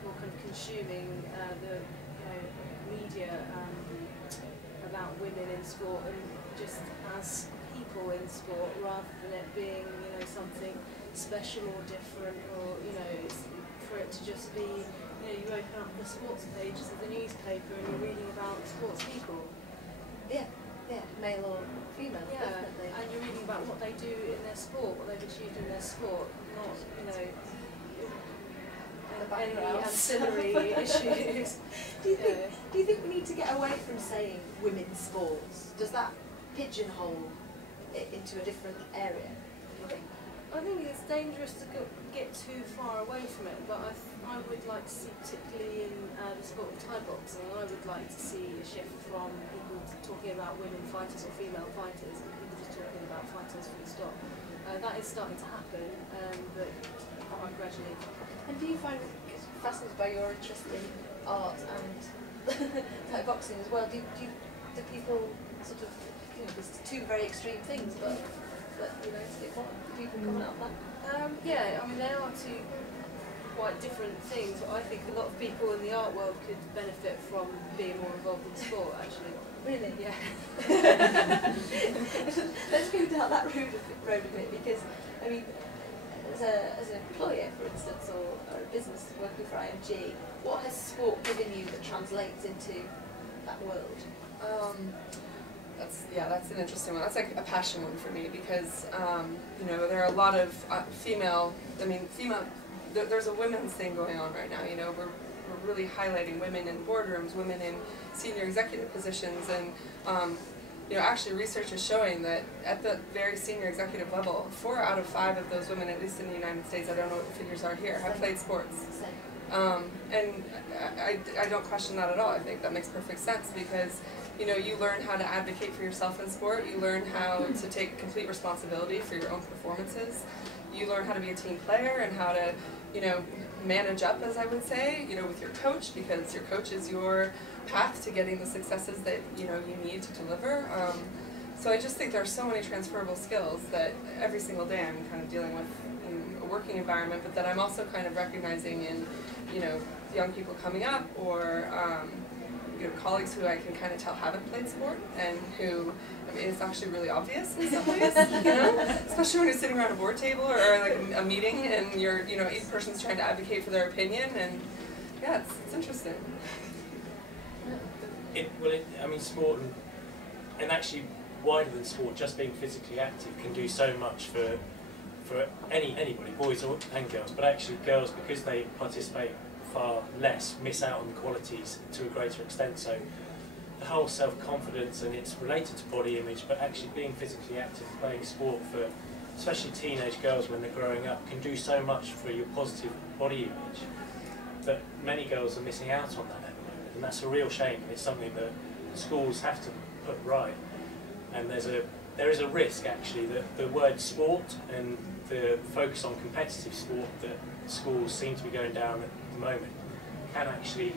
people kind of consuming the media about women in sport, and just as people in sport, rather than it being something special or different, or it's, for it to just be you open up the sports pages of the newspaper and you're reading about sports people. Yeah, male or female, definitely. And you're reading about what they do in their sport, what they've achieved in their sport, not any ancillary issues. Do you think we need to get away from saying women's sports? Does that pigeonhole it into a different area? I think it's dangerous to get too far away from it, but I would like to see, particularly in the sport of Thai boxing, I would like to see a shift from people talking about women fighters or female fighters and people just talking about fighters full stop. That is starting to happen, but quite gradually. And do you find fascinated by your interest in art and Thai boxing as well? Do people sort of, there's two very extreme things, but people coming out of that? Yeah, I mean, they are two quite different things. I think a lot of people in the art world could benefit from being more involved in sport, actually. Really? Yeah. Let's go down that road a bit, because, I mean, as an employer, for instance, or a business working for IMG, what has sport given you that translates into that world? That's an interesting one. That's like a passion one for me, because there are a lot of female. There's a women's thing going on right now. We're really highlighting women in boardrooms, women in senior executive positions, and actually research is showing that at the very senior executive level, 4 out of 5 of those women, at least in the United States, I don't know what the figures are here, have played sports. And I don't question that at all. I think that makes perfect sense, because you learn how to advocate for yourself in sport. You learn how to take complete responsibility for your own performances. You learn how to be a team player and how to, manage up, as I would say, with your coach, because your coach is your path to getting the successes that, you need to deliver. So I just think there are so many transferable skills that every single day I'm kind of dealing with in a working environment, but that I'm also kind of recognizing in, young people coming up, or colleagues who I can kind of tell haven't played sport, and who, it's actually really obvious in some ways, especially when you're sitting around a board table or like a meeting, and you're, each person's trying to advocate for their opinion, and yeah, it's interesting. Sport and actually wider than sport, just being physically active can do so much for anybody, boys and girls, but actually girls, because they participate far less, miss out on the qualities to a greater extent. So the whole self-confidence, and it's related to body image, but actually being physically active, playing sport for especially teenage girls when they're growing up, can do so much for your positive body image. But many girls are missing out on that at the moment, and that's a real shame. It's something that schools have to put right. And there is a risk, actually, that the word sport and the focus on competitive sport that schools seem to be going down at the moment can actually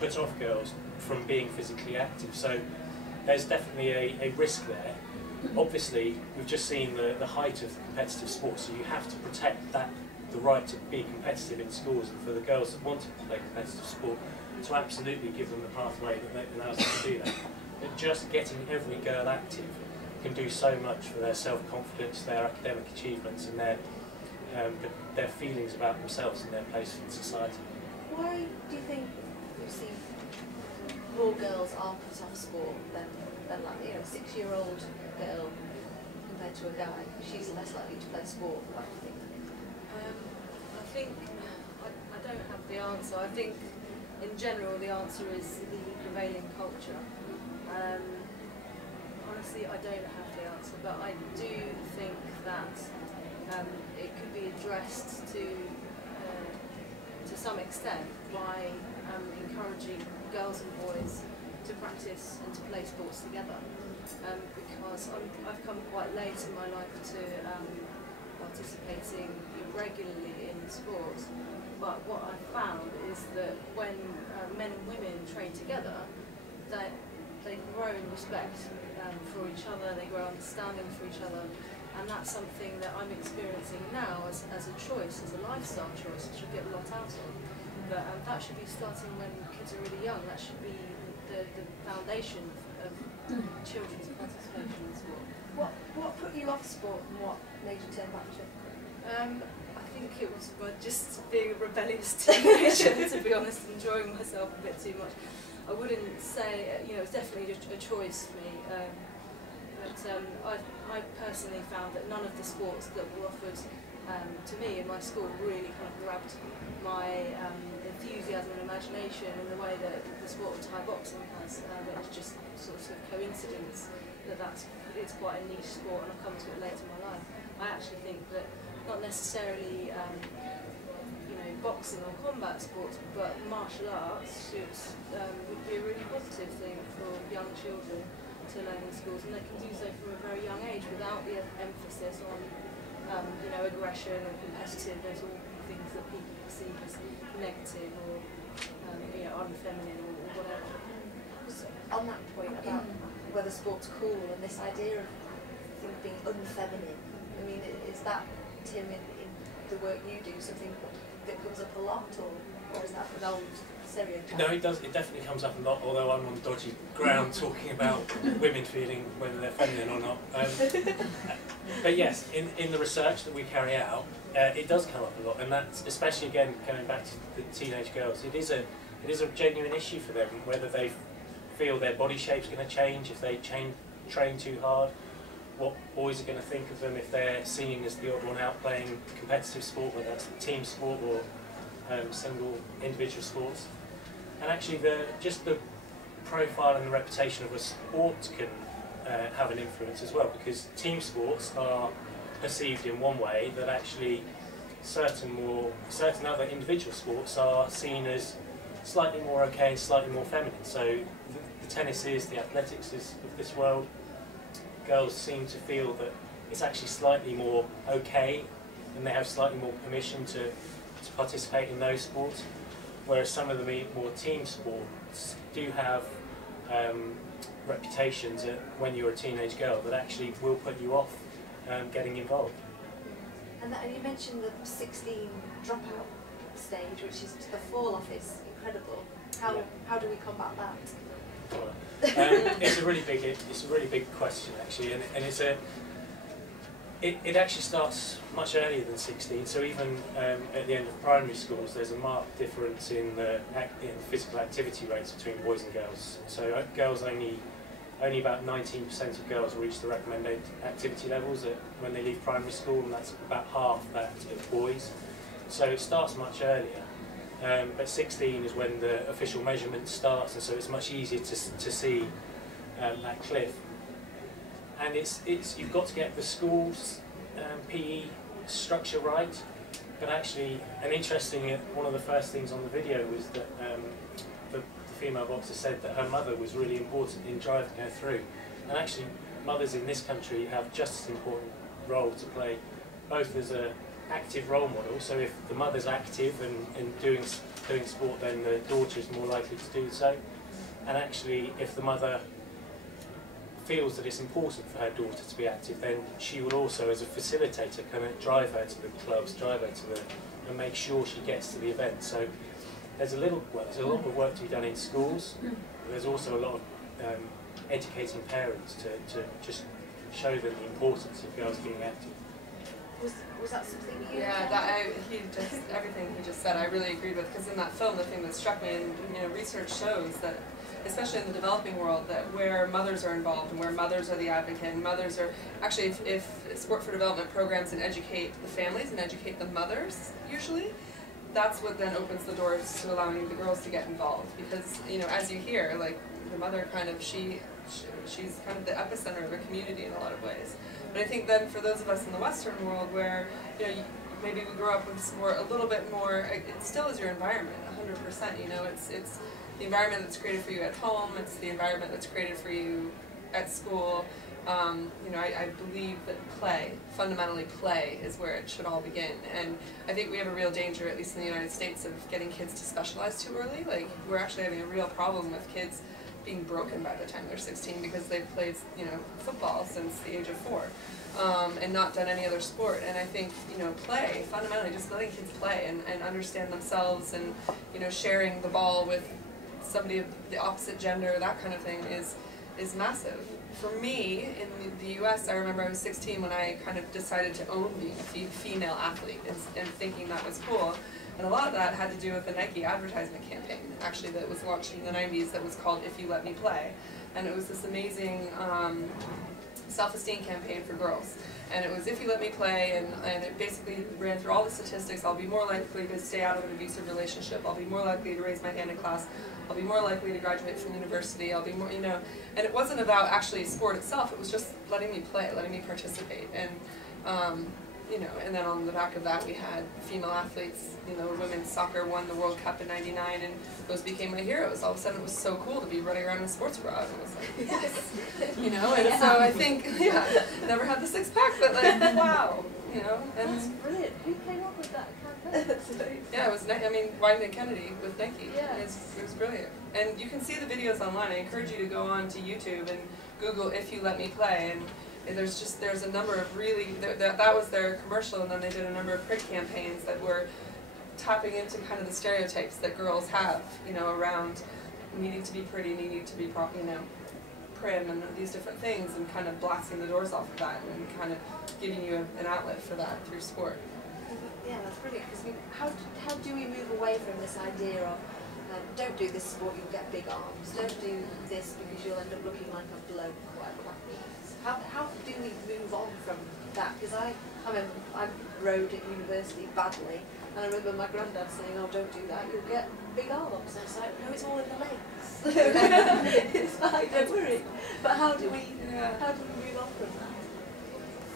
put off girls from being physically active. So there's definitely a risk there. Obviously, we've just seen the height of competitive sport, so you have to protect the right to be competitive in schools, and for the girls that want to play competitive sport, to absolutely give them the pathway that allows them to do that. But just getting every girl active can do so much for their self-confidence, their academic achievements, and their feelings about themselves and their place in society. Why do you think you see more girls are put off sport than like, a 6-year-old girl compared to a guy? She's less likely to play sport. Why do you think? I don't have the answer. I think in general the answer is the prevailing culture. Honestly, I don't have the answer, but I do think that it could be addressed to some extent by encouraging girls and boys to practice and to play sports together. Because I've come quite late in my life to participating regularly in sports, but what I've found is that when men and women train together, that they grow in respect for each other, they grow understanding for each other, and that's something that I'm experiencing now as a choice, as a lifestyle choice, which I get a lot out of. but that should be starting when kids are really young. That should be the foundation of children's participation in sport. What put you off sport and what made you turn back to it? I think it was just being a rebellious teenager, to be honest, enjoying myself a bit too much. I wouldn't say, you know, it's definitely a choice for me. But I personally found that none of the sports that were offered to me in my school really kind of grabbed my enthusiasm and imagination in the way that the sport of Thai boxing has. It was just sort of coincidence that it's quite a niche sport, and I've come to it later in my life. I actually think that not necessarily you know, boxing or combat sports, but martial arts would be a really positive thing for young children to learn in schools, and they can do so from a very young age without the emphasis on you know, aggression or competitiveness, or things that people perceive as negative or you know, unfeminine or whatever. So on that point about whether sport's cool and this idea of things being unfeminine, I mean, is that, Tim, in the work you do, something that comes up a lot, or is that an old stereotype? No, it does. It definitely comes up a lot, although I'm on dodgy ground talking about women feeling whether they're feminine or not. But yes, in the research that we carry out, it does come up a lot, and that's especially, again, going back to the teenage girls, it is a genuine issue for them, whether they feel their body shape's going to change if they train too hard, what boys are going to think of them if they're seen as the odd one out playing competitive sport, whether that's team sport or single individual sports. And actually just the profile and the reputation of a sport can have an influence as well, because team sports are perceived in one way that actually certain other individual sports are seen as slightly more okay and slightly more feminine. So the tennises, the athletics of this world, girls seem to feel that it's actually slightly more okay and they have slightly more permission to participate in those sports, whereas some of the more team sports do have reputations when you're a teenage girl that actually will put you off getting involved. And you mentioned the 16 dropout stage, which is the fall off is incredible. How do we combat that? It's a really big question actually, and it actually starts much earlier than 16. So even at the end of primary schools, there's a marked difference in the physical activity rates between boys and girls. So girls only about 19% of girls reach the recommended activity levels when they leave primary school, and that's about half that of boys. So it starts much earlier. But 16 is when the official measurement starts, and so it's much easier to see that cliff. And you've got to get the school's PE structure right. But actually, one of the first things on the video was that the female boxer said that her mother was really important in driving her through. And actually, mothers in this country have just as important role to play, both as a active role model, so if the mother's active and doing sport, then the daughter is more likely to do so. And actually, if the mother feels that it's important for her daughter to be active, then she will also, as a facilitator, kind of drive her to the clubs, and make sure she gets to the event. So there's a lot of work to be done in schools. There's also a lot of educating parents to just show them the importance of girls being active. Was that something you? Yeah, everything he just said, I really agreed with. Because in that film, the thing that struck me, and research shows that, especially in the developing world, that where mothers are involved and where mothers are the advocate, and mothers are actually, if Sport for Development programs and educate the families and educate the mothers, usually, that's what then opens the doors to allowing the girls to get involved. Because as you hear, like the mother kind of she's kind of the epicenter of a community in a lot of ways. But I think then for those of us in the Western world where maybe we grow up with a little bit more, it still is your environment, 100%. It's the environment that's created for you at home. It's the environment that's created for you at school. I believe that fundamentally play, is where it should all begin. And I think we have a real danger, at least in the United States, of getting kids to specialize too early. Like, we're actually having a real problem with kids being broken by the time they're 16 because they've played, football since the age of 4. and not done any other sport. And I think, you know, play, fundamentally, just letting kids play and understand themselves, and, you know, sharing the ball with somebody of the opposite gender, that kind of thing is massive. For me, in the US, I remember I was 16 when I kind of decided to own being a female athlete and thinking that was cool. And a lot of that had to do with the Nike advertisement campaign, actually, that was launched in the 90s that was called If You Let Me Play. And it was this amazing self-esteem campaign for girls. And it was if you let me play, and it basically ran through all the statistics. I'll be more likely to stay out of an abusive relationship. I'll be more likely to raise my hand in class. I'll be more likely to graduate from university. I'll be more, you know, and it wasn't about actually sport itself. It was just letting me play, letting me participate. And, you know, and then on the back of that we had female athletes. You know, women's soccer won the World Cup in '99, and those became my heroes. All of a sudden it was so cool to be running around in a sports bra, and it was like, yes, you know. And so I think, yeah, never had the six-pack, but like, wow, you know. And That's brilliant. Who came up with that campaign? yeah, it was, I mean, Wyden and Kennedy with Nike. Yeah. It was brilliant. And you can see the videos online. I encourage you to go on to YouTube and Google If You Let Me Play, and there's a number of really, that was their commercial, and then they did a number of print campaigns that were tapping into kind of the stereotypes that girls have, you know, around needing to be pretty, needing to be, you know, prim, and these different things, and kind of blasting the doors off of that, and kind of giving you an outlet for that through sport. Yeah, that's brilliant, because how do we move away from this idea of don't do this sport, you'll get big arms, don't do this because you'll end up looking like a bloke, whatever that means. How do we move on from that? Because I rode at university badly, and I remember my granddad saying, oh, don't do that, you'll get big arms. And I was like, no, it's all in the legs. It's fine, don't worry. But how do we move on from that?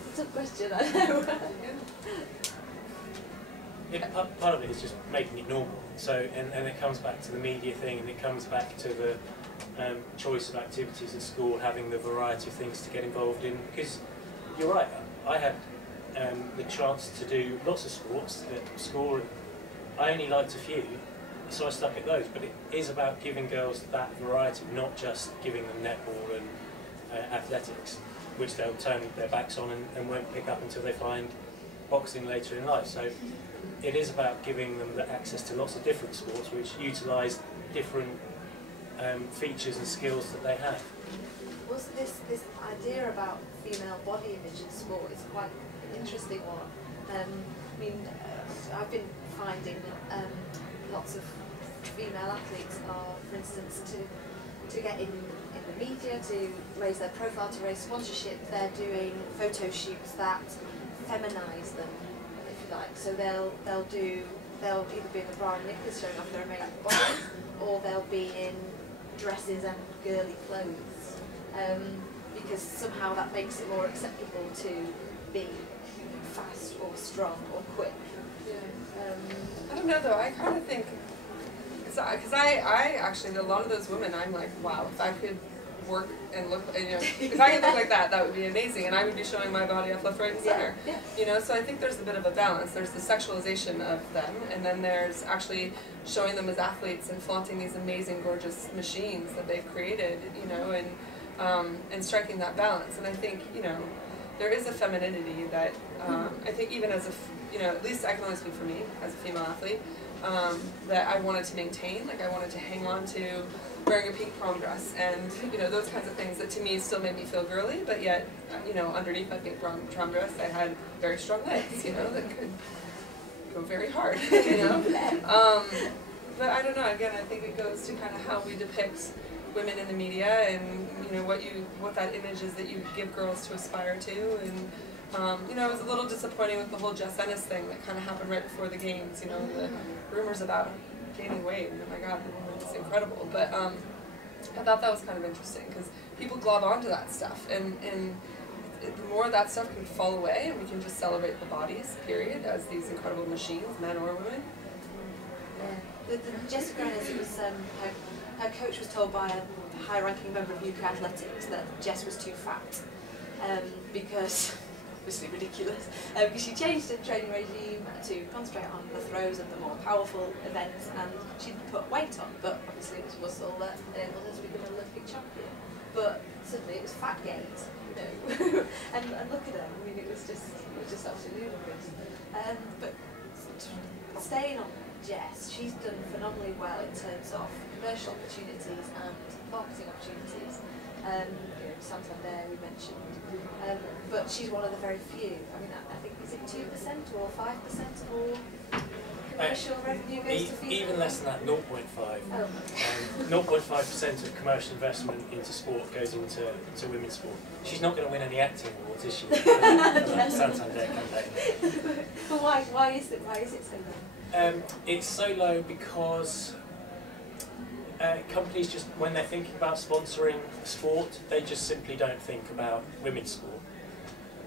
It's a tough question, I know. Part of it is just making it normal. So, and it comes back to the media thing, and it comes back to the choice of activities at school, having the variety of things to get involved in. Because you're right, I had the chance to do lots of sports at school. I only liked a few, so I stuck at those. But it is about giving girls that variety, not just giving them netball and athletics, which they'll turn their backs on and won't pick up until they find boxing later in life. So it is about giving them the access to lots of different sports which utilise different features and skills that they have. Also, this idea about female body image in sport is quite an interesting one. I mean, I've been finding lots of female athletes are, for instance, to get in the media, to raise their profile, to raise sponsorship, they're doing photo shoots that feminise them, if you like. So they'll either be in a bra and knickers showing off their amazing bodies, or they'll be in dresses and girly clothes, because somehow that makes it more acceptable to be fast or strong or quick. Yeah. I don't know though, I kind of think, because I actually, a lot of those women, I'm like, wow, if I could work and look, you know, if I could look like that, that would be amazing, and I would be showing my body off left, right, and center. Yeah, yeah. You know, so I think there's a bit of a balance. There's the sexualization of them, and then there's actually showing them as athletes and flaunting these amazing, gorgeous machines that they've created, you know, and striking that balance. And I think, you know, there is a femininity that I think even as a, you know, at least I can only speak for me as a female athlete, that I wanted to maintain. Like, I wanted to hang on to wearing a pink prom dress, and, you know, those kinds of things that to me still made me feel girly, but yet, you know, underneath my pink prom dress I had very strong legs, you know, that could go very hard, you know. But I don't know, again, I think it goes to kind of how we depict women in the media, and, you know, what that image is that you give girls to aspire to. And you know, it was a little disappointing with the whole Jess Ennis thing that kind of happened right before the games, you know, the rumors about gaining weight, and oh my god, the woman is incredible. But I thought that was kind of interesting, because people glob onto that stuff, and the more that stuff can fall away, and we can just celebrate the bodies, period, as these incredible machines, men or women. Yeah. The Jessica Ennis, it was, her coach was told by a high-ranking member of UK Athletics that Jess was too fat, because, obviously ridiculous, because she changed her training regime to concentrate on the throws and the more powerful events, and she put weight on, but obviously it was muscle that enabled her to become an Olympic champion. But suddenly it was fat gains, know, and look at them. I mean, it was just absolutely ludicrous. But staying on Jess, she's done phenomenally well in terms of commercial opportunities and marketing opportunities. Santander we mentioned, but she's one of the very few. I mean, I think is it 2% or 5% of all commercial revenue goes to female? Even less than that, 0.5. Oh. 0.5% of commercial investment into sport goes into women's sport. She's not going to win any acting awards, is she? For that Santander campaign. But why is it so low? It's so low because companies just, when they're thinking about sponsoring sport, they just simply don't think about women's sport.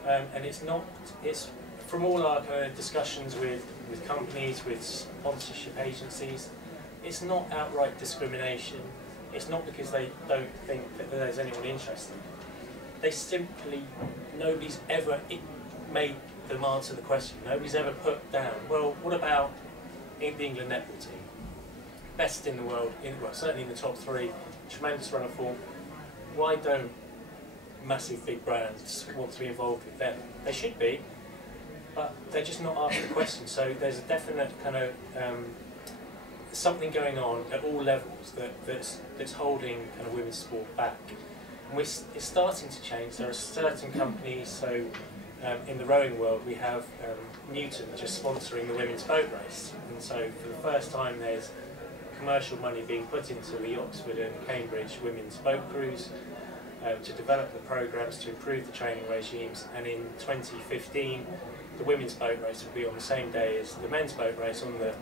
And it's from all our kind of discussions with companies, with sponsorship agencies, it's not outright discrimination. It's not because they don't think that there's anyone interested. They simply, nobody's ever made them answer the question. Nobody's ever put down, well, what about the England netball team? Best in the world, well, certainly in the top 3, tremendous run of form. Why don't massive big brands want to be involved with them? They should be, but they're just not asked the question. So there's a definite kind of something going on at all levels that's holding kind of women's sport back. And it's starting to change. There are certain companies, so in the rowing world we have Newton just sponsoring the women's boat race, and so for the first time there's commercial money being put into the Oxford and Cambridge women's boat crews to develop the programmes, to improve the training regimes, and in 2015 the women's boat race will be on the same day as the men's boat race on the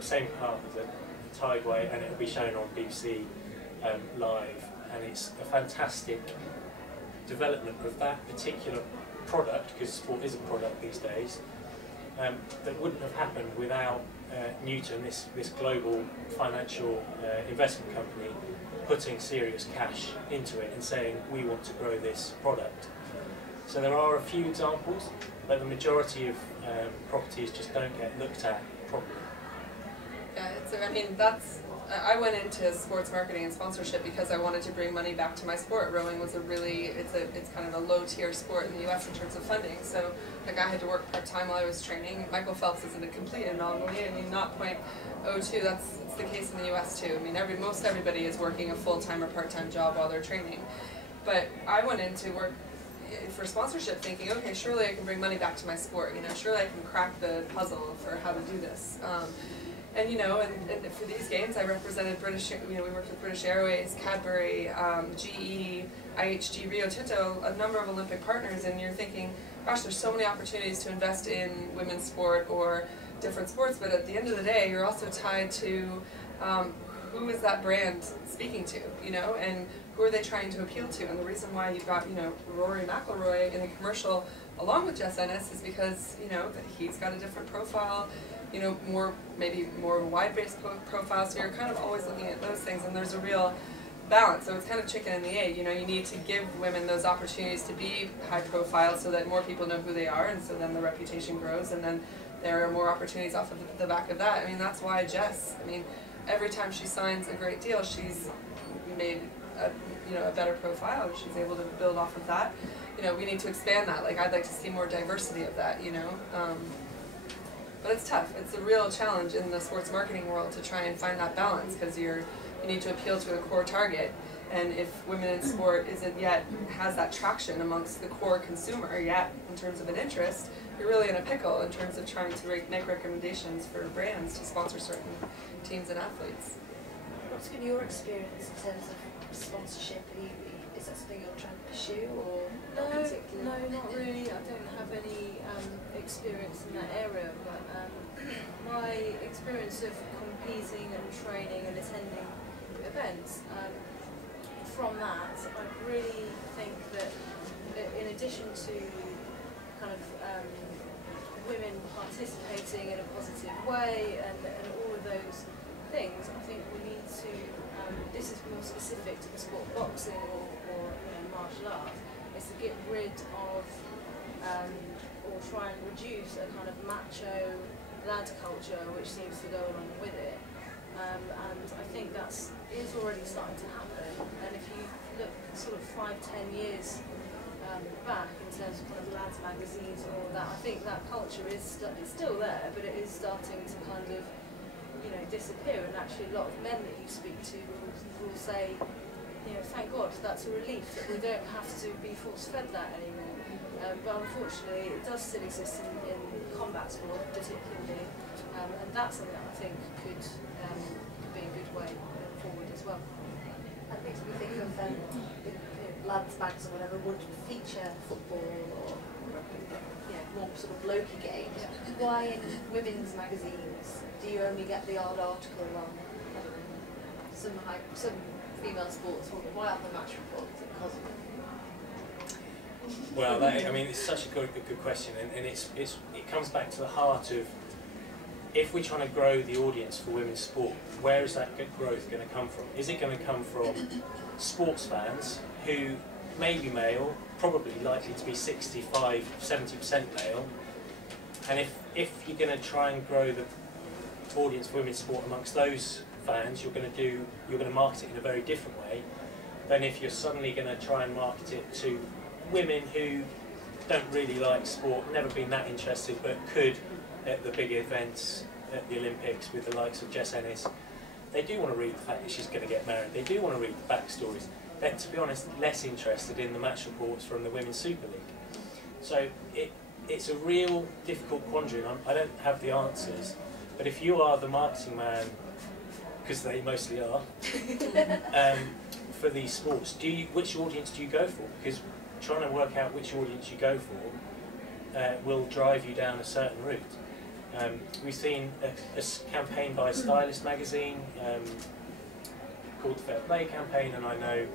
same part of the tideway, and it will be shown on BBC Live, and it's a fantastic development of that particular product, because sport is a product these days, that wouldn't have happened without Newton, this global financial investment company, putting serious cash into it and saying, we want to grow this product. So there are a few examples, but the majority of properties just don't get looked at properly. Yeah, I mean, I went into sports marketing and sponsorship because I wanted to bring money back to my sport. Rowing was it's kind of a low tier sport in the US in terms of funding. So like I had to work part-time while I was training. Michael Phelps is a complete anomaly. I mean, not .02, it's the case in the US too. I mean, most everybody is working a full-time or part-time job while they're training. But I went into work for sponsorship thinking, okay, surely I can bring money back to my sport. You know, surely I can crack the puzzle for how to do this. And you know, and for these games, I represented British. You know, we worked with British Airways, Cadbury, GE, IHG, Rio Tinto, a number of Olympic partners. And you're thinking, gosh, there's so many opportunities to invest in women's sport or different sports. But at the end of the day, you're also tied to who is that brand speaking to, you know, and who are they trying to appeal to? And the reason why you've got, you know, Rory McIlroy in a commercial along with Jess Ennis is because, you know, that he's got a different profile. You know, maybe more of a wide-based profile, so you're kind of always looking at those things, and there's a real balance. So it's kind of chicken and the egg. You know, you need to give women those opportunities to be high-profile so that more people know who they are, and so then the reputation grows, and then there are more opportunities off of the back of that. I mean, that's why Jess, I mean, every time she signs a great deal, she's made a better profile, and she's able to build off of that. You know, we need to expand that. Like, I'd like to see more diversity of that, you know. But it's tough. It's a real challenge in the sports marketing world to try and find that balance, because you need to appeal to a core target, and if women in sport has that traction amongst the core consumer yet in terms of an interest, you're really in a pickle in terms of trying to make recommendations for brands to sponsor certain teams and athletes. What's been your experience in terms of sponsorship? Is that something you're trying to pursue, or not particularly? No, not really. I don't have any experience in that area, but my experience of competing and training and attending events, from that, I really think that in addition to kind of women participating in a positive way and all of those things, I think we need to, this is more specific to the sport of boxing or martial art, is to get rid of or try and reduce a kind of macho lad culture which seems to go along with it, and I think is already starting to happen. And if you look sort of 5-10 years back in terms of kind of lads magazines and all that. I think that culture is it's still there, but it is starting to kind of, you know, disappear. And actually, a lot of men that you speak to will say, you know, thank God, that's a relief that we don't have to be force-fed that anymore. But unfortunately, it does still exist in combat sport, particularly, and that's something that I think could be a good way forward as well. That makes me think of lads' mags or whatever would feature football or more sort of blokey games. Yeah. Why in women's magazines do you only get the odd article on, I don't know, some female sports? Why aren't the match reports because of it? Well, I mean, it's such a good question, and it comes back to the heart of, if we're trying to grow the audience for women's sport, where is that growth going to come from? Is it going to come from sports fans who may be male, probably likely to be 65, 70% male, and if you're going to try and grow the audience for women's sport amongst those fans, you're going to market it in a very different way than if you're suddenly going to try and market it to women who don't really like sport, never been that interested, but could at the big events, at the Olympics with the likes of Jess Ennis. They do want to read the fact that she's going to get married. They do want to read the backstories. They're, to be honest, less interested in the match reports from the Women's Super League. So it's a real difficult quandary, and I don't have the answers. But if you are the marketing man, because they mostly are, for these sports, which audience do you go for? Because trying to work out which audience you go for will drive you down a certain route. We've seen a campaign by Stylist magazine called the Fair Play campaign, and I know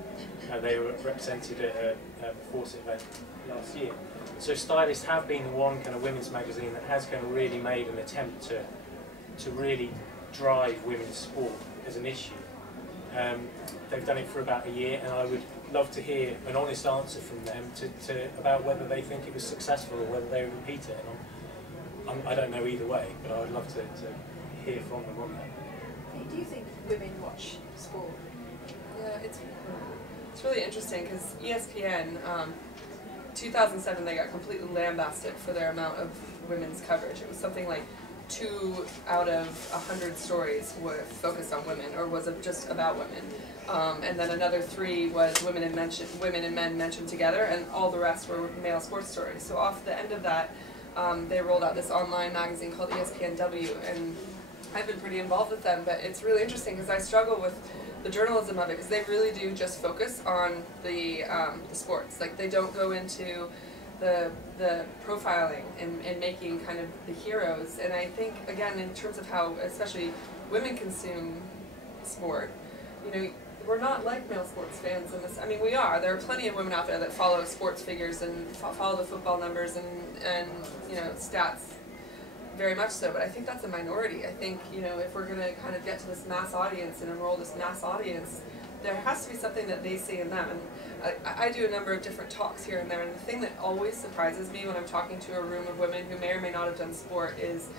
they were represented at a Fawcett event last year. So Stylist have been the one kind of women's magazine that has kind of really made an attempt to really drive women's sport as an issue. They've done it for about a year, and I would love to hear an honest answer from them about whether they think it was successful or whether they repeat it. And I don't know either way, but I would love to hear from them on that. Hey, do you think women watch sport? Yeah, it's really interesting because ESPN, 2007, they got completely lambasted for their amount of women's coverage. It was something like 2 out of 100 stories were focused on women, or was just about women, and then another 3 was women and men mentioned together, and all the rest were male sports stories. So off the end of that, they rolled out this online magazine called ESPNW, and I've been pretty involved with them. But it's really interesting because I struggle with the journalism of it, because they really do just focus on the sports. Like, they don't go into the profiling and making kind of the heroes. And I think, again, in terms of how especially women consume sport, you know, we're not like male sports fans in this. I mean, we are. There are plenty of women out there that follow sports figures and follow the football numbers and you know, stats, very much so. But I think that's a minority. I think, you know, if we're going to kind of get to this mass audience and enroll this mass audience, there has to be something that they see in them. And I do a number of different talks here and there, and the thing that always surprises me when I'm talking to a room of women who may or may not have done sport is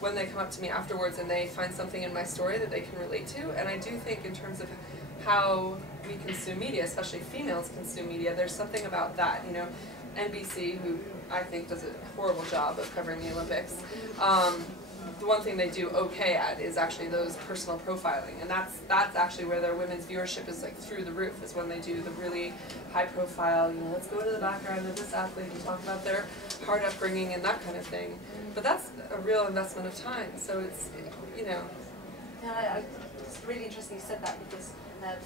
when they come up to me afterwards and they find something in my story that they can relate to. And I do think in terms of how we consume media, especially females consume media, there's something about that. You know, NBC, who I think does a horrible job of covering the Olympics, the one thing they do okay at is actually those personal profiling, and that's actually where their women's viewership is like through the roof, is when they do the really high profile, you know, let's go to the background of this athlete and talk about their hard upbringing and that kind of thing. But that's a real investment of time, so it's, you know. Yeah, it's really interesting you said that, because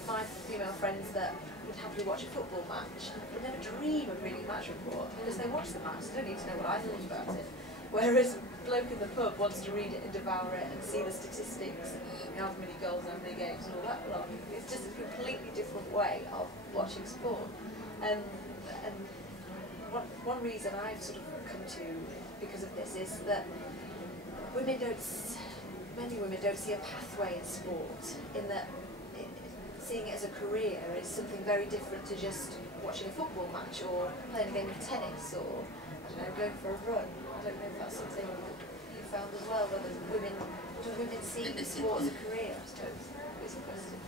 my female friends that would happily watch a football match would never dream of reading a match report, because they watch the match, they don't need to know what I thought about it. Whereas a bloke in the pub wants to read it and devour it and see the statistics, you know, how many goals and how many games and all that lot. It's just a completely different way of watching sport. And one reason I've sort of come to because of this is that many women don't see a pathway in sport, in that seeing it as a career is something very different to just watching a football match or playing a game of tennis or, I don't know, going for a run. I don't know if that's something you found as well, whether do women see sport as a career, I suppose, is a question.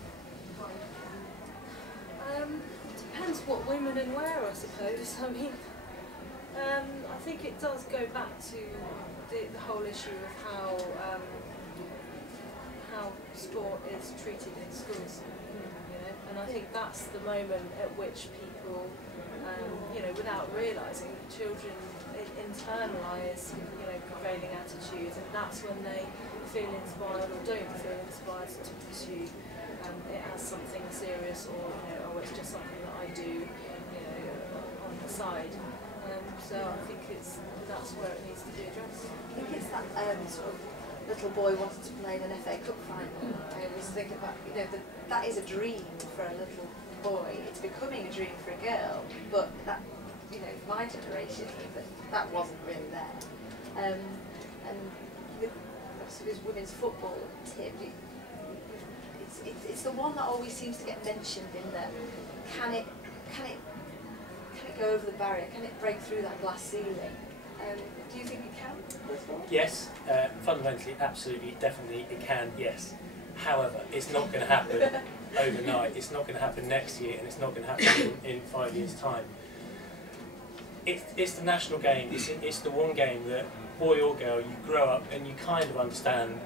Depends what women and where, I suppose. I mean, I think it does go back to the whole issue of how sport is treated in schools. You know, and I think that's the moment at which people, you know, without realising, children internalise, you know, prevailing attitudes, and that's when they feel inspired or don't feel inspired to pursue it as something serious, or you know, oh, it's just something that I do, you know, on the side. So I think that's where it needs to be addressed. I think it's that sort of little boy wanted to play in an FA Cup final. I was thinking about, you know, that is a dream for a little boy. It's becoming a dream for a girl, but that, you know, my generation even, that wasn't really there. And with this women's football tip, it's the one that always seems to get mentioned in that can it go over the barrier? Can it break through that glass ceiling? Do you think it can? Yes, fundamentally, absolutely, definitely it can, yes. However, it's not going to happen overnight, it's not going to happen next year, and it's not going to happen in 5 years' time. It's the national game, it's the one game that, boy or girl, you grow up and you kind of understand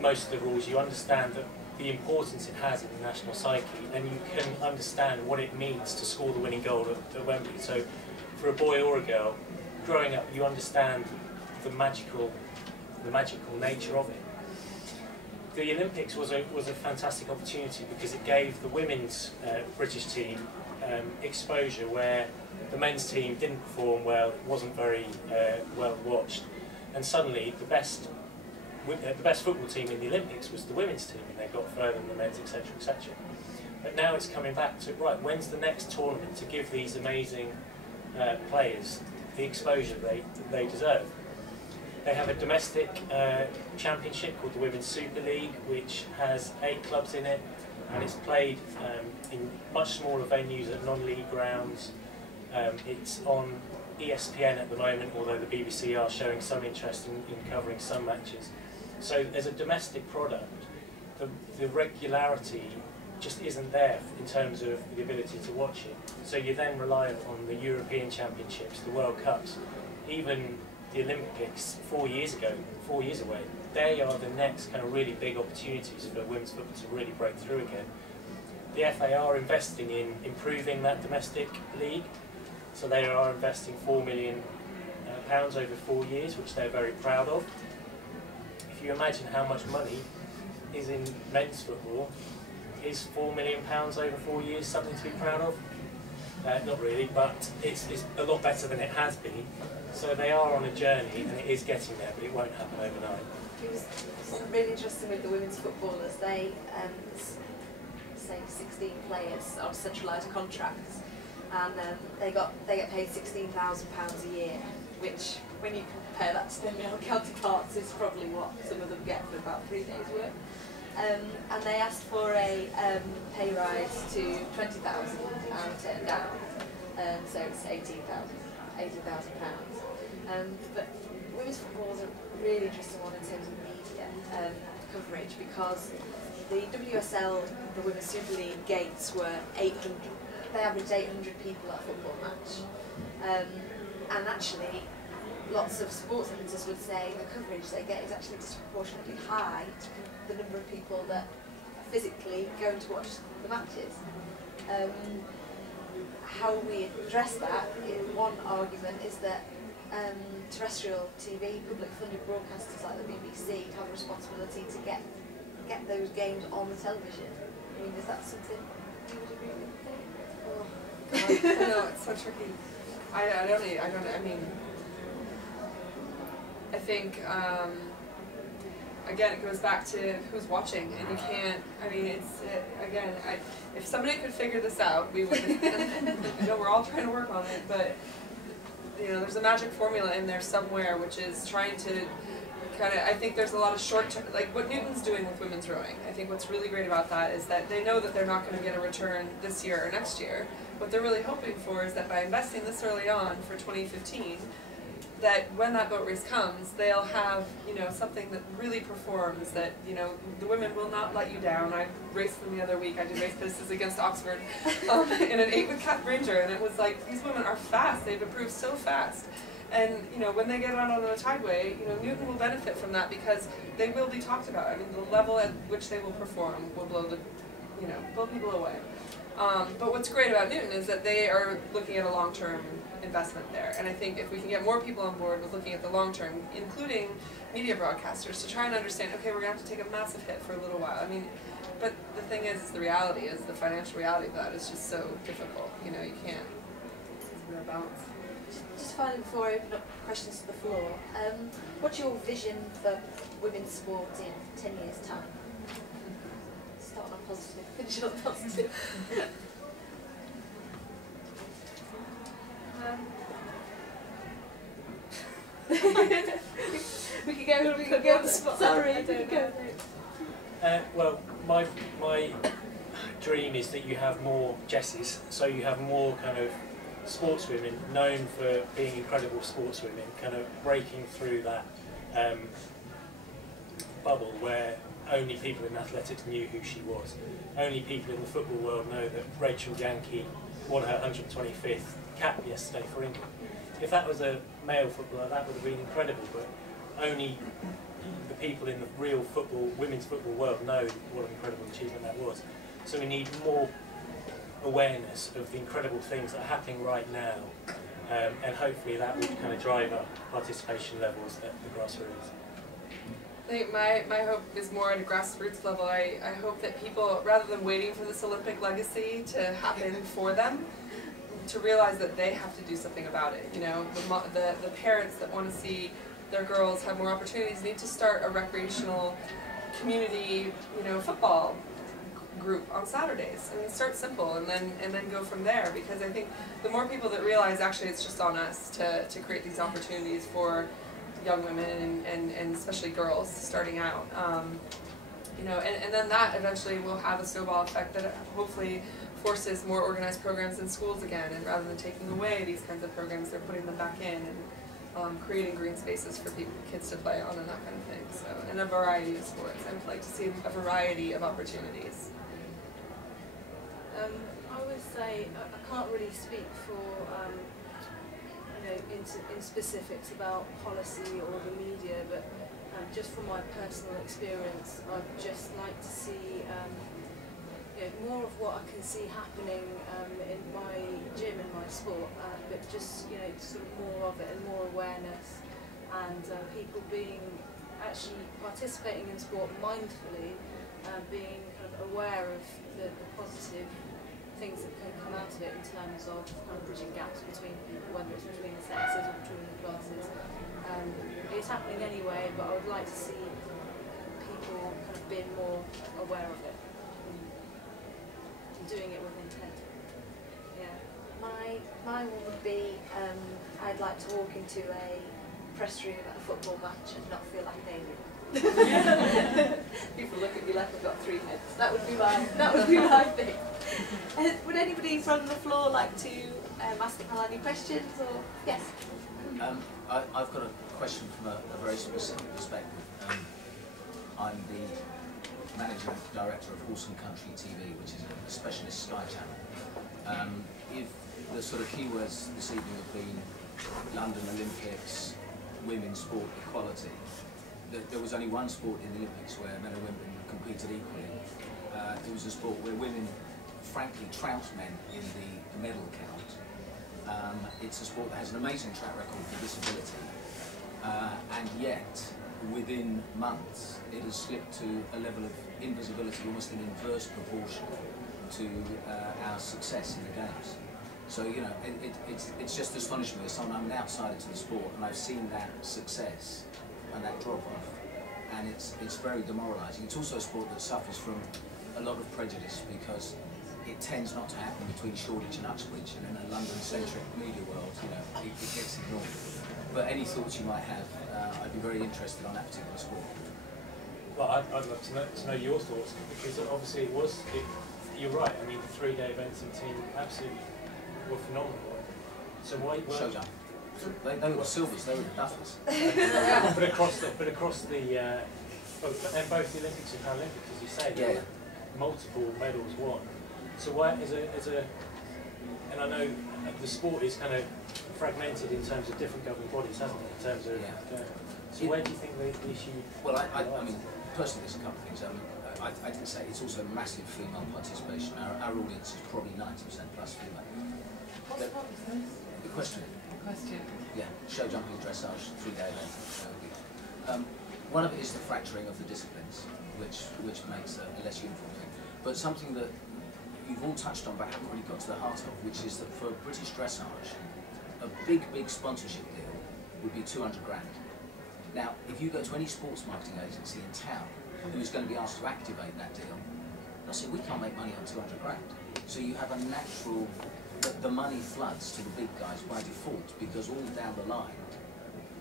most of the rules, you understand that the importance it has in the national psyche, and you can understand what it means to score the winning goal at Wembley. So for a boy or a girl, growing up, you understand the magical nature of it. The Olympics was a fantastic opportunity because it gave the women's British team exposure where the men's team didn't perform well, it wasn't very well watched, and suddenly the best football team in the Olympics was the women's team, and they got further than the men's, etc., etc. But now it's coming back to, right, when's the next tournament to give these amazing players the exposure they deserve? They have a domestic championship called the Women's Super League, which has 8 clubs in it, and it's played in much smaller venues at non-league grounds. It's on ESPN at the moment, although the BBC are showing some interest in covering some matches. So as a domestic product, the regularity just isn't there in terms of the ability to watch it. So you then rely on the European Championships, the World Cups, even the Olympics 4 years away. They are the next kind of really big opportunities for women's football to really break through again. The FA are investing in improving that domestic league, so they are investing £4 million over 4 years, which they're very proud of. If you imagine how much money is in men's football, is £4 million over 4 years something to be proud of? Not really, but it's a lot better than it has been. So they are on a journey, and it is getting there, but it won't happen overnight. It was really interesting with the women's footballers. They say 16 players on centralised contracts, and they get paid £16,000 a year, which, when you compare that to their male counterparts, is probably what some of them get for about 3 days' work. And they asked for a pay rise to £20,000 and turned down, so it's £18,000. But women's football is a really interesting one in terms of media coverage, because the WSL, the Women's Super League gates were 800. They averaged 800 people at a football match, and actually, lots of sports editors would say the coverage they get is actually disproportionately high to the number of people that physically go to watch the matches. How we address that, one argument is that terrestrial TV, public funded broadcasters like the BBC have a responsibility to get those games on the television. I mean, is that something you would agree with? Oh, God, no, it's so tricky. I think, again, it goes back to who's watching, and you can't, if somebody could figure this out, we would, we're all trying to work on it, but, there's a magic formula in there somewhere, which is trying to I think there's a lot of short-term, like what Newton's doing with women's rowing. I think what's really great about that is that they know that they're not going to get a return this year or next year. What they're really hoping for is that by investing this early on for 2015, that when that boat race comes, they'll have, you know, something that really performs, that, you know, the women will not let you down. I raced them the other week. I did race pieces against Oxford in an 8 with Cat Ranger, and it was like, these women are fast. They've improved so fast. And, you know, when they get out on the tideway, you know, Newton will benefit from that because they will be talked about. I mean, the level at which they will perform will blow the, you know, blow people away. But what's great about Newton is that they are looking at a long-term investment there. And I think if we can get more people on board with looking at the long term, including media broadcasters, to try and understand, okay, we're going to have to take a massive hit for a little while. I mean, but the thing is the reality is, the financial reality of that is just so difficult. You know, you can't. It's a real balance. Just finally, before I open up questions to the floor, what's your vision for women's sport in 10 years' time? Start on positive, finish on positive. we could go on the spot. Sorry, we could go. Well, my dream is that you have more Jesses, so you have more kind of sportswomen known for being incredible sportswomen, kind of breaking through that bubble where only people in athletics knew who she was. Only people in the football world know that Rachel Yankee won her 125th cap yesterday for England. If that was a male footballer, that would have been incredible, but only the people in the real football, women's football world know what an incredible achievement that was. So we need more awareness of the incredible things that are happening right now, and hopefully that would kind of drive up participation levels at the grassroots. I think my hope is more at a grassroots level. I hope that people, rather than waiting for this Olympic legacy to happen for them, to realize that they have to do something about it. You know, the parents that want to see their girls have more opportunities need to start a recreational community, you know, football group on Saturdays. I mean, start simple and then go from there, because I think the more people that realize actually it's just on us to create these opportunities for young women and especially girls starting out. You know, and then that eventually will have a snowball effect that hopefully forces more organized programs in schools again, and rather than taking away these kinds of programs, they're putting them back in and creating green spaces for kids to play on and that kind of thing. So, and a variety of sports. I would like to see a variety of opportunities. I would say I can't really speak for you know, in specifics about policy or the media, but just from my personal experience, I'd just like to see you know, more of what I can see happening in my gym and my sport, but just, you know, sort of more of it and more awareness, and people being actually participating in sport mindfully, being kind of aware of the positive things that can come out of it in terms of kind of bridging gaps between people, whether it's between the sexes or between the classes. It's happening anyway, but I would like to see people kind of being more aware of it. Doing it with intent. Yeah. My one would be I'd like to walk into a press room at a football match and not feel like Naomi. People look at me like I've got 3 heads. That would be my thing. Would anybody from the floor like to ask the panel any questions, or yes? I've got a question from a very specific perspective. I'm the Manager and Director of Horse and Country TV, which is a specialist Sky channel. If the sort of keywords this evening have been London Olympics, women's sport, equality, there was only one sport in the Olympics where men and women competed equally. It was a sport where women, frankly, trounced men in the medal count. It's a sport that has an amazing track record for disability, and yet, within months, it has slipped to a level of invisibility almost in inverse proportion to our success in the games. So, you know, it's just astonishing as someone, I'm an outsider to the sport, and I've seen that success and that drop off, and it's very demoralising. It's also a sport that suffers from a lot of prejudice because it tends not to happen between Shoreditch and Uxbridge, and in a London-centric media world, you know, it gets ignored. But any thoughts you might have, I'd be very interested on that particular sport. Well, I'd love to know your thoughts, because obviously you're right, I mean the 3-day events and team absolutely were phenomenal. So why Showdown. They were silvers, they were the duffers. but across the and both the Olympics and Paralympics, as you say, there were multiple medals won. So why and I know the sport is kind of fragmented in terms of different governing bodies, hasn't it? In terms of so where do you think the issue? Well, I mean, personally, there's a couple of things. I didn't say it's also massive female participation. Our audience is probably 90% plus female. The question. Yeah, show jumping, dressage, 3-day event. One of it is the fracturing of the disciplines, which makes a less uniform thing. But something that you've all touched on but haven't really got to the heart of, which is that for British dressage, a big sponsorship deal would be 200 grand. Now, if you go to any sports marketing agency in town who is going to be asked to activate that deal, they'll say, we can't make money on 200 grand. So you have a natural, the money floods to the big guys by default, because all down the line,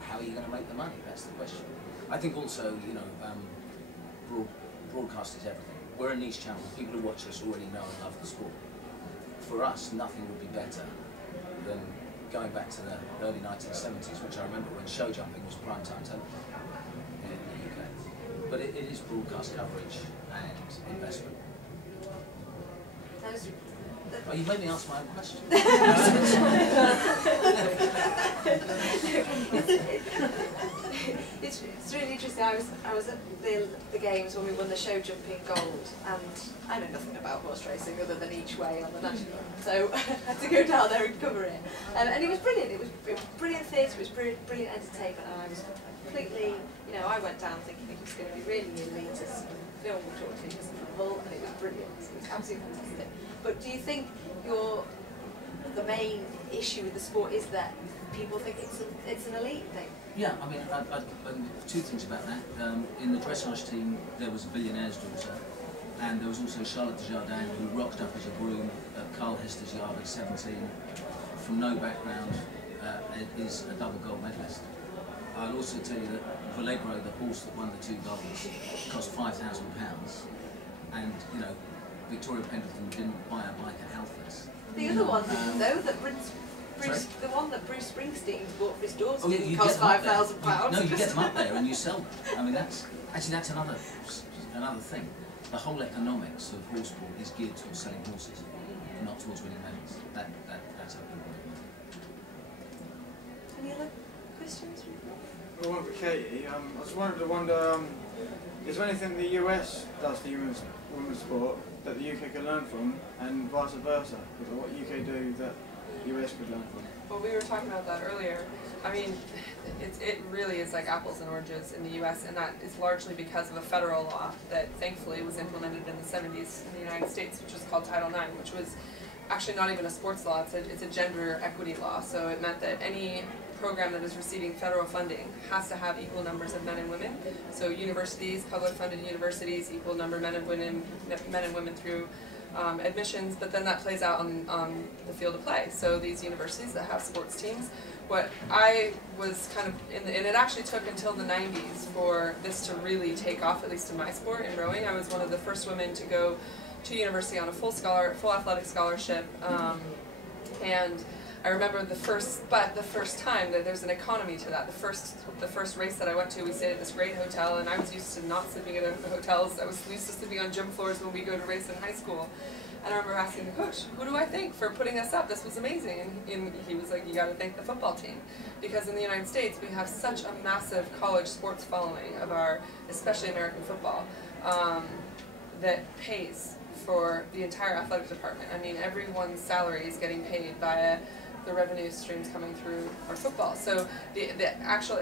how are you going to make the money? That's the question. I think also, you know, broadcast is everything. We're a niche channel. People who watch us already know and love the sport. For us, nothing would be better than going back to the early 1970s, which I remember when show jumping was prime time television in the UK. But it is broadcast coverage and investment. Oh, you made me answer my own question. It's really interesting. I was at the games when we won the show jumping gold, and I know nothing about horse racing other than each way on the national, so I had to go down there and cover it. And it was brilliant. It was brilliant theatre. It was brilliant entertainment, and I was completely, you know, I went down thinking it was going to be really elitist. No one would talk to me because of football, and it was brilliant. It was absolutely fantastic. But do you think the main issue with the sport is that people think it's an elite thing? Yeah, I mean, two things about that. In the dressage team, there was a billionaire's daughter, and there was also Charlotte Desjardins, who rocked up as a groom at Carl Hester's yard at 17, from no background, is a double gold medalist. I'll also tell you that Vallegro, the horse that won the 2 golds, cost £5,000, and you know, Victoria Pendleton didn't buy a bike at Halfords. The other one, though, that the one that Bruce Springsteen bought for his daughter didn't cost £5,000. No, you get them up there and you sell them. I mean, that's another thing. The whole economics of horse sport is geared towards selling horses, not towards winning medals. That's open. Any other questions? Well, one for Katie. I just wanted to wonder, is there anything the US does for women's sport that the UK can learn from, and vice versa? What UK do that the US could learn from? Well, we were talking about that earlier. I mean, it really is like apples and oranges in the US, and that is largely because of a federal law that thankfully was implemented in the 70s in the United States, which was called Title IX, which was actually not even a sports law, it's a gender equity law. So it meant that any program that is receiving federal funding has to have equal numbers of men and women. So universities, public funded universities, equal number of men and women through admissions, but then that plays out on the field of play. So these universities that have sports teams, what I was kind of and it actually took until the 90s for this to really take off, at least in my sport, in rowing. I was one of the first women to go to university on a full athletic scholarship, and I remember the first time that there's an economy to that. The first race that I went to, we stayed at this great hotel, and I was used to not sleeping at the hotels. I was used to sleeping on gym floors when we go to race in high school. And I remember asking the coach, who do I thank for putting us up? This was amazing. And he was like, you got to thank the football team. Because in the United States, we have such a massive college sports following of our, especially American football, that pays for the entire athletic department. I mean, everyone's salary is getting paid via the revenue streams coming through our football. So the actual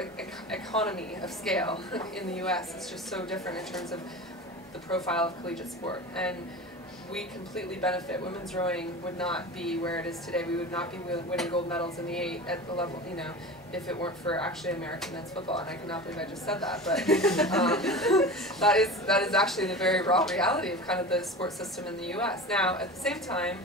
economy of scale in the US is just so different in terms of the profile of collegiate sport. And we completely benefit. Women's rowing would not be where it is today. We would not be winning gold medals in the 8 at the level, you know, if it weren't for actually American men's football. And I cannot believe I just said that, but that is actually the very raw reality of kind of the sports system in the US. Now, at the same time,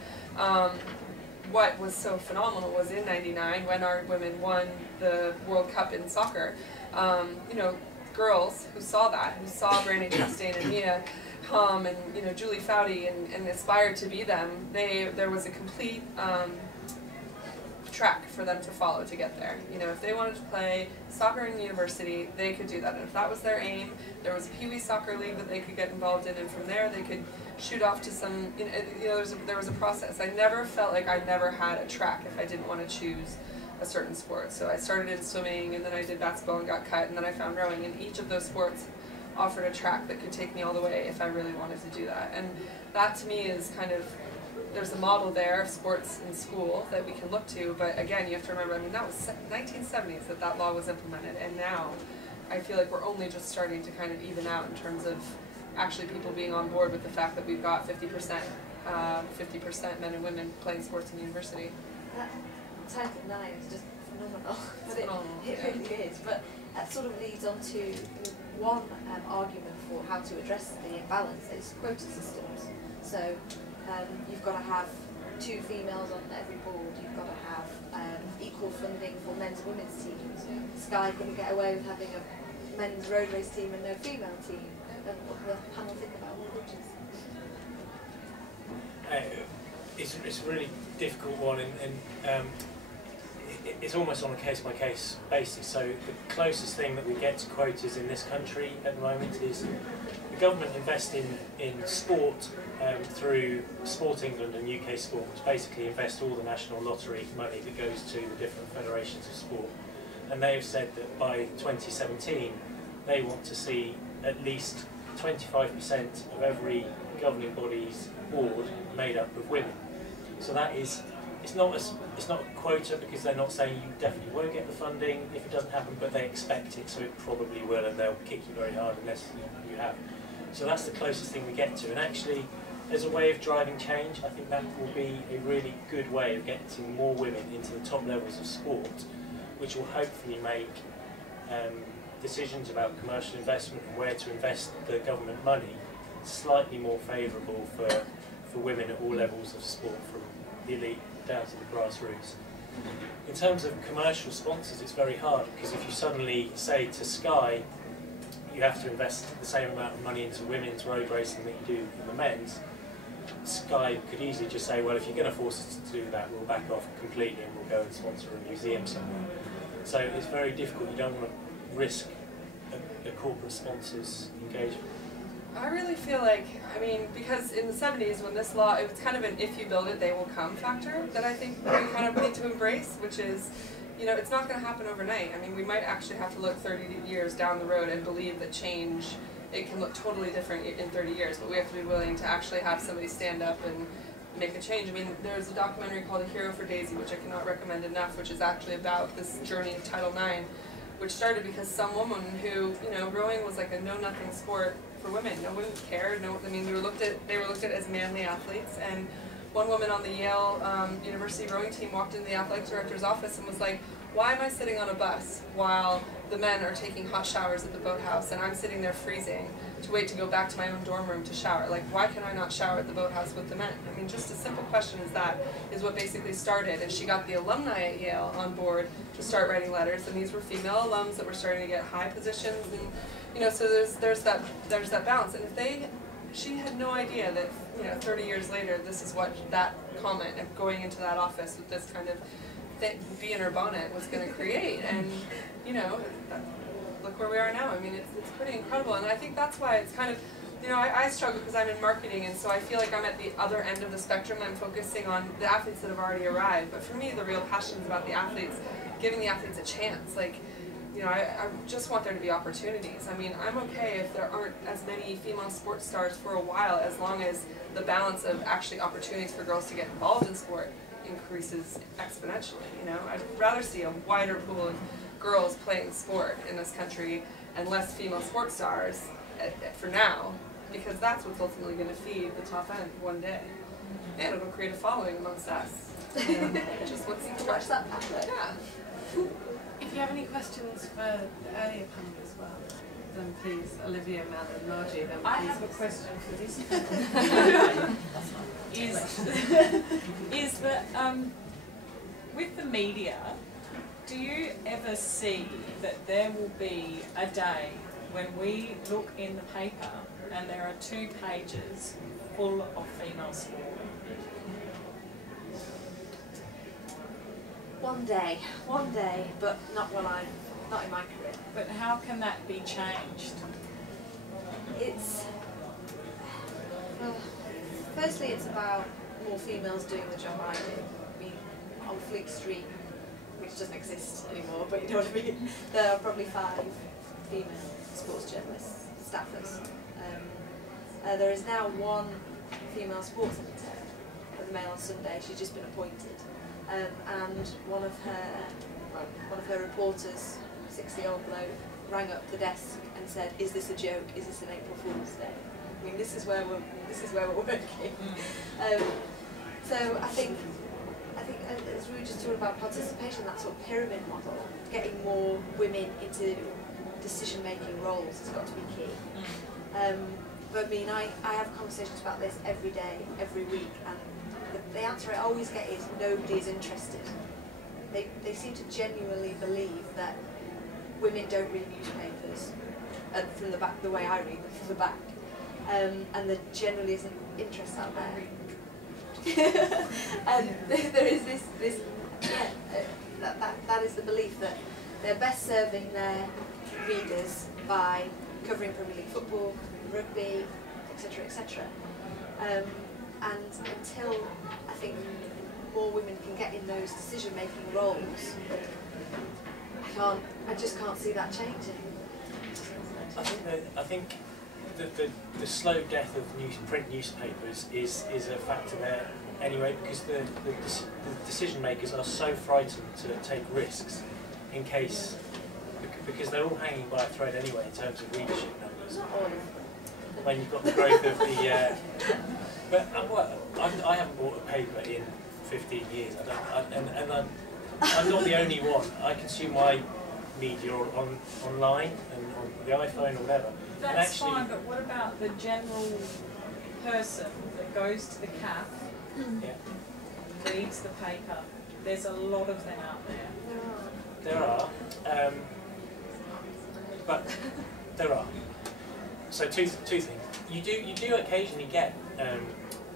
what was so phenomenal was in '99 when our women won the World Cup in soccer. You know, girls who saw that, who saw Brandon Chastain and Mia Hamm and Julie Foudy and aspired to be them. There was a complete track for them to follow to get there. You know, if they wanted to play soccer in university, they could do that. And if that was their aim, there was a Pee Wee soccer league that they could get involved in, and from there they could shoot off to some, there was a process. I never felt like I never had a track if I didn't want to choose a certain sport. So I started in swimming, and then I did basketball and got cut, and then I found rowing, and each of those sports offered a track that could take me all the way if I really wanted to do that. And that to me is kind of, there's a model there of sports in school that we can look to, but again, you have to remember, I mean, that was 1970s that law was implemented, and now I feel like we're only just starting to kind of even out in terms of actually people being on board with the fact that we've got 50% men and women playing sports in university. That Title IX is just phenomenal. It really is. But that sort of leads on to one argument for how to address the imbalance is quota systems. So you've got to have 2 females on every board. You've got to have equal funding for men's and women's teams. Sky couldn't get away with having a men's road race team and no female team. What the panel think about quotas? It's a really difficult one, and it's almost on a case-by-case basis. So the closest thing that we get to quotas in this country at the moment is the government investing in sport through Sport England and UK Sport, which basically invest all the national lottery money that goes to the different federations of sport. And they have said that by 2017 they want to see at least 25% of every governing body's board made up of women. So that is, it's not a quota, because they're not saying you definitely won't get the funding if it doesn't happen, but they expect it, so it probably will, and they'll kick you very hard unless you have. So that's the closest thing we get to, and actually as a way of driving change, I think that will be a really good way of getting more women into the top levels of sport, which will hopefully make decisions about commercial investment and where to invest the government money slightly more favourable for women at all levels of sport, from the elite down to the grassroots. In terms of commercial sponsors, it's very hard, because if you suddenly say to Sky you have to invest the same amount of money into women's road racing that you do in the men's, Sky could easily just say, well, if you're going to force us to do that, we'll back off completely and we'll go and sponsor a museum somewhere. So it's very difficult. You don't want to risk a corporate sponsor's engagement. I really feel like, I mean, because in the 70s when this law, it was kind of an if you build it, they will come factor that I think we kind of need to embrace, which is, you know, it's not going to happen overnight. I mean, we might actually have to look 30 years down the road and believe that change, it can look totally different in 30 years, but we have to be willing to actually have somebody stand up and make a change. I mean, there's a documentary called A Hero for Daisy, which I cannot recommend enough, which is actually about this journey of Title IX, which started because some woman who, you know, rowing was like a know-nothing sport for women. No one cared. No, I mean, they were looked at as manly athletes. And one woman on the Yale University rowing team walked into the athletic director's office and was like, "Why am I sitting on a bus while the men are taking hot showers at the boathouse and I'm sitting there freezing to wait to go back to my own dorm room to shower? Like, why can I not shower at the boathouse with the men?" I mean, just a simple question as that is what basically started. And she got the alumni at Yale on board to start writing letters, and these were female alums that were starting to get high positions, and you know, so there's that balance. And if she had no idea that, you know, 30 years later, this is what that comment of going into that office with this kind of bee in her bonnet was going to create. And you know, look where we are now. I mean, it's pretty incredible, and I think that's why it's kind of, you know, I struggle because I'm in marketing, and so I feel like I'm at the other end of the spectrum. I'm focusing on the athletes that have already arrived, but for me, the real passion is about the athletes, giving the athletes a chance. Like, you know, I just want there to be opportunities. I mean, I'm okay if there aren't as many female sports stars for a while, as long as the balance of actually opportunities for girls to get involved in sport increases exponentially. You know, I'd rather see a wider pool of girls playing sport in this country and less female sports stars for now, because that's what's ultimately going to feed the top end one day, and it'll create a following amongst us. You know, just what's Watch that pathway. Yeah. If you have any questions for the earlier panel as well, then please, Olivia, Mel and Margie, then please. I have a question for this is that with the media, do you ever see that there will be a day when we look in the paper and there are 2 pages full of female sport? One day, but not in my career. But how can that be changed? It's firstly, it's about more females doing the job I do. I mean, on Fleet Street, which doesn't exist anymore, but you know what I mean. There are probably 5 female sports journalists, staffers. There is now 1 female sports editor at the Mail on Sunday. She's just been appointed, and one of her reporters, 60-year-old bloke, rang up the desk and said, "Is this a joke? Is this an April Fool's Day?" I mean, this is where we're working. So I think as we were just talking about participation, that sort of pyramid model, getting more women into decision-making roles has got to be key. But I mean, I have conversations about this every day, every week, and the answer I always get is nobody is interested. They seem to genuinely believe that women don't read newspapers from the back, the way I read them from the back, and there generally isn't interest out there. And there is this that is the belief that they're best serving their readers by covering Premier League football, rugby, etc., etc. And until I think more women can get in those decision-making roles, I just can't see that changing. I think the slow death of print newspapers is a factor there anyway, because the decision makers are so frightened to take risks in case, because they're all hanging by a thread anyway in terms of readership numbers. When you've got the growth of the but I haven't bought a paper in 15 years. I'm not the only one. I consume my media online and on the iPhone or whatever. That's fine, but what about the general person that goes to the cafe, reads the paper? There's a lot of them out there. There are, but there are. So two things. You do occasionally get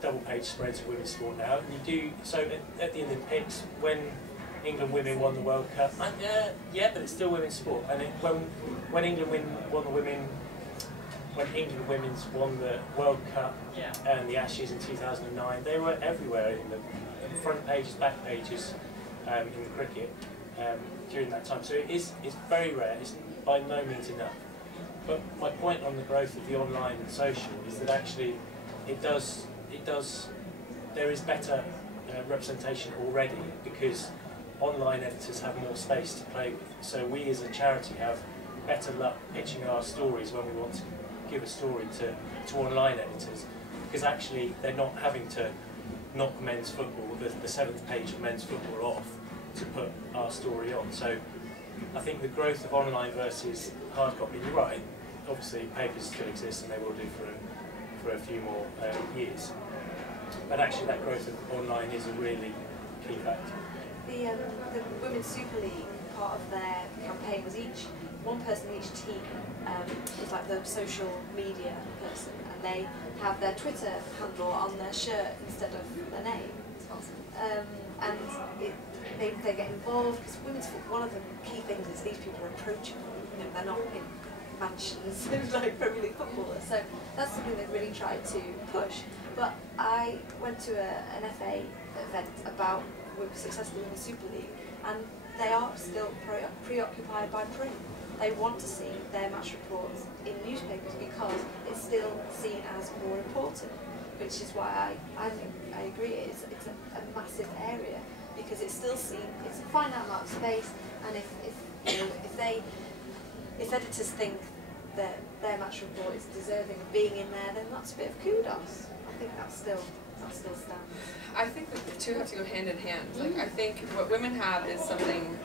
double-page spreads of women's sport now. You do so at the Olympics when England women won the World Cup. Yeah, but it's still women's sport. And when England women's won the World Cup and the Ashes in 2009, they were everywhere in the front pages, back pages in the cricket during that time. So it's very rare. It's by no means enough. But my point on the growth of the online and social is that actually there is better representation already, because online editors have more space to play with. So we as a charity have better luck pitching our stories when we want to give a story to online editors, because actually they're not having to knock men's football, the 7th page of men's football off to put our story on. So I think the growth of online versus hard copy, you're right, obviously papers still exist and they will do for a few more years. But actually that growth of online is a really key factor. The Women's Super League, part of their campaign was one person in each team is like the social media person, and they have their Twitter handle on their shirt instead of their name. It's awesome. And they get involved, because women's football, one of the key things is these people are approachable. You know, they're not in mansions like Premier League footballers. So that's something they've really tried to push. But I went to an FA event about successful in the Super League, and they are still preoccupied by print. They want to see their match reports in newspapers because it's still seen as more important, which is why I agree it's a massive area, because it's still seen, it's a finite amount of space, and if editors think that their match report is deserving of being in there, then that's a bit of kudos. I think that still stands. I think that the two have to go hand in hand. Like, I think what women have is something,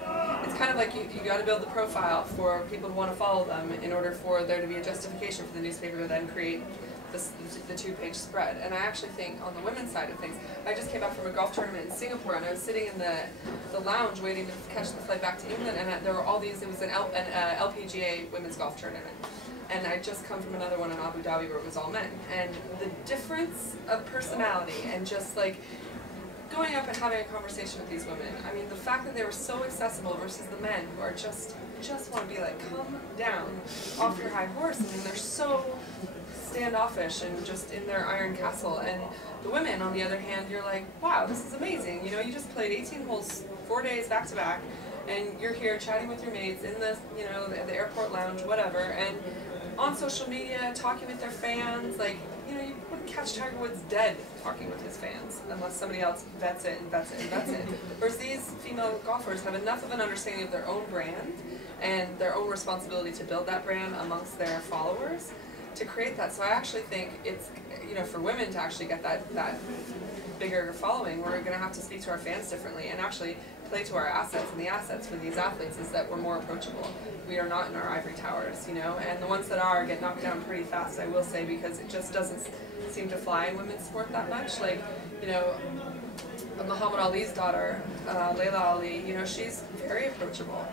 it's kind of like you got to build the profile for people to want to follow them in order for there to be a justification for the newspaper to then create the 2-page spread. And I actually think on the women's side of things, I just came back from a golf tournament in Singapore, and I was sitting in the lounge waiting to catch the flight back to England, and there were all these, it was an LPGA women's golf tournament. And I'd just come from another one in Abu Dhabi where it was all men. And the difference of personality and just like going up and having a conversation with these women, I mean, the fact that they were so accessible versus the men who are just want to be like, come down off your high horse. I mean, they're so standoffish and just in their iron castle. And the women, on the other hand, you're like, wow, this is amazing. You know, you just played 18 holes 4 days back to back, and you're here chatting with your mates in the, you know, the airport lounge, whatever, and on social media, talking with their fans. Like, you know, you wouldn't catch Tiger Woods dead talking with his fans unless somebody else vets it and vets it and vets it. Whereas these female golfers have enough of an understanding of their own brand and their own responsibility to build that brand amongst their followers to create that. So I actually think it's, you know, for women to actually get that bigger following, we're going to have to speak to our fans differently and actually play to our assets. And the assets for these athletes is that we're more approachable. We are not in our ivory towers, you know, and the ones that are get knocked down pretty fast, I will say, because it just doesn't seem to fly in women's sport that much. Like, you know, Muhammad Ali's daughter, Layla Ali, you know, she's very approachable.